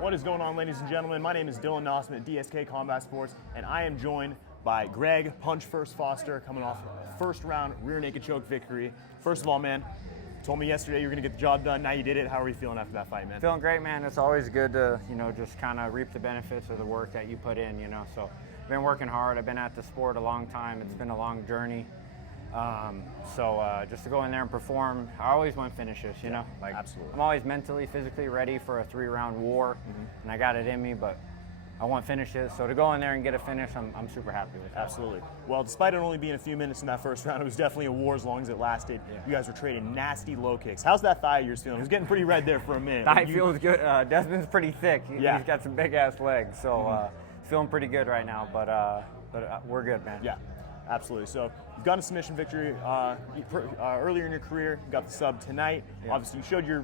What is going on, ladies and gentlemen? My name is Dylan Nosman at DSK Combat Sports, and I am joined by Greg Punch First Foster, coming off a first round rear naked choke victory. First of all, man, you told me yesterday you were going to get the job done. Now you did it. How are you feeling after that fight, man? Feeling great, man. It's always good to, just kind of reap the benefits of the work that you put in, So I've been working hard. I've been at the sport a long time. It's been a long journey. Just to go in there and perform, I always want finishes, Like, absolutely. I'm always mentally, physically ready for a 3-round war, and I got it in me, but I want finishes. So to go in there and get a finish, I'm super happy with that. Absolutely. Well, despite it only being a few minutes in that first round, it was definitely a war as long as it lasted. Yeah. You guys were trading nasty low kicks. How's that thigh of yours feeling? It was getting pretty red there for a minute. Thigh feels good. Desmond's pretty thick. He's got some big-ass legs, so feeling pretty good right now, but we're good, man. Yeah. Absolutely. So you've gotten a submission victory earlier in your career. You got the sub tonight. Yeah. Obviously, you showed your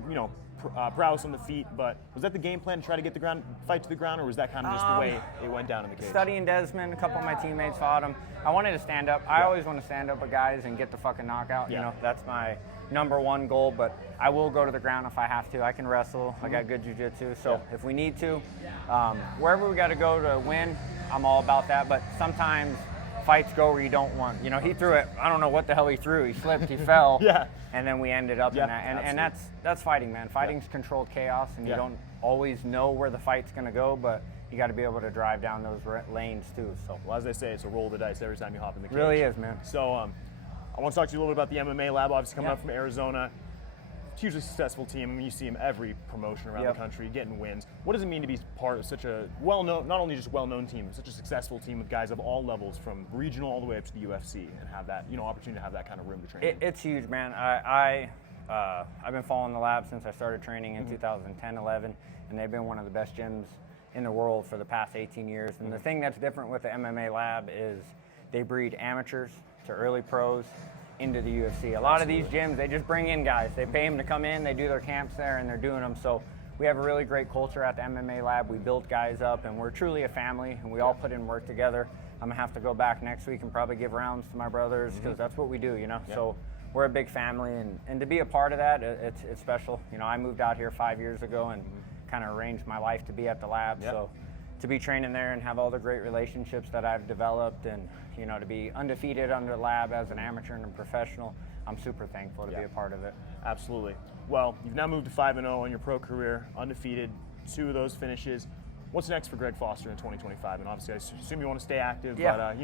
prowess on the feet. But was that the game plan to try to get the fight to the ground, or was that kind of just the way it went down in the cage? Studying Desmond, a couple of my teammates fought him. I wanted to stand up. I always want to stand up with guys and get the fucking knockout. Yeah. That's my #1 goal. But I will go to the ground if I have to. I can wrestle. I got good jiu-jitsu. So if we need to, wherever we got to go to win, I'm all about that. But sometimes fights go where you don't want. He threw it. I don't know what the hell he threw. He slipped. He fell. Yeah. And then we ended up in that. And that's fighting, man. Fighting's controlled chaos, and you don't always know where the fight's going to go, but you got to be able to drive down those lanes too. So, well, as they say, it's a roll of the dice every time you hop in the cage. It really is, man. So, I want to talk to you a little bit about the MMA lab. Obviously, coming up from Arizona. Hugely successful team. I mean, you see them every promotion around the country, getting wins. What does it mean to be part of such a well-known, not only just well-known team, but such a successful team with guys of all levels, from regional all the way up to the UFC, and have that, opportunity to have that kind of room to train? It's huge, man. I've been following the lab since I started training in 2010, 11, and they've been one of the best gyms in the world for the past 18 years. And the thing that's different with the MMA lab is they breed amateurs to early pros into the UFC. A lot of these gyms, they just bring in guys. They pay them to come in, they do their camps there, and they're doing them. So we have a really great culture at the MMA lab. We build guys up, and we're truly a family, and we all put in work together. I'm going to have to go back next week and probably give rounds to my brothers, because that's what we do, So we're a big family, and to be a part of that, it's special. I moved out here 5 years ago and kind of arranged my life to be at the lab. So to be training there and have all the great relationships that I've developed, and to be undefeated under the lab as an amateur and a professional, I'm super thankful to be a part of it. Absolutely. Well, you've now moved to 5-0 in your pro career, undefeated, 2 of those finishes. What's next for Greg Foster in 2025? And obviously, I assume you want to stay active, but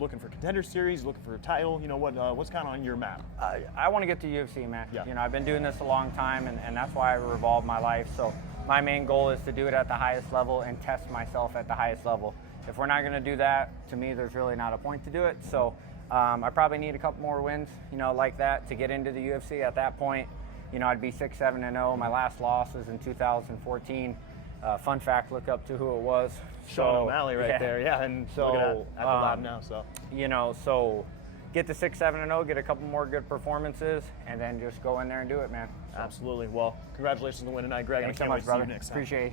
looking for contender series, looking for a title. What's kind of on your map? I want to get to UFC, man. Yeah. I've been doing this a long time, and that's why I revolve my life. So my main goal is to do it at the highest level and test myself at the highest level. If we're not going to do that, to me, there's really not a point to do it. So I probably need a couple more wins, like that to get into the UFC. At that point, I'd be 6-7-0. My last loss was in 2014. Fun fact, look up to who it was. Sean O'Malley there, and so look at the lab now. So so get to 6-7-0, get a couple more good performances, and then just go in there and do it, man. Absolutely. Well, congratulations on the win tonight, Greg. Thanks so much, brother. Appreciate it.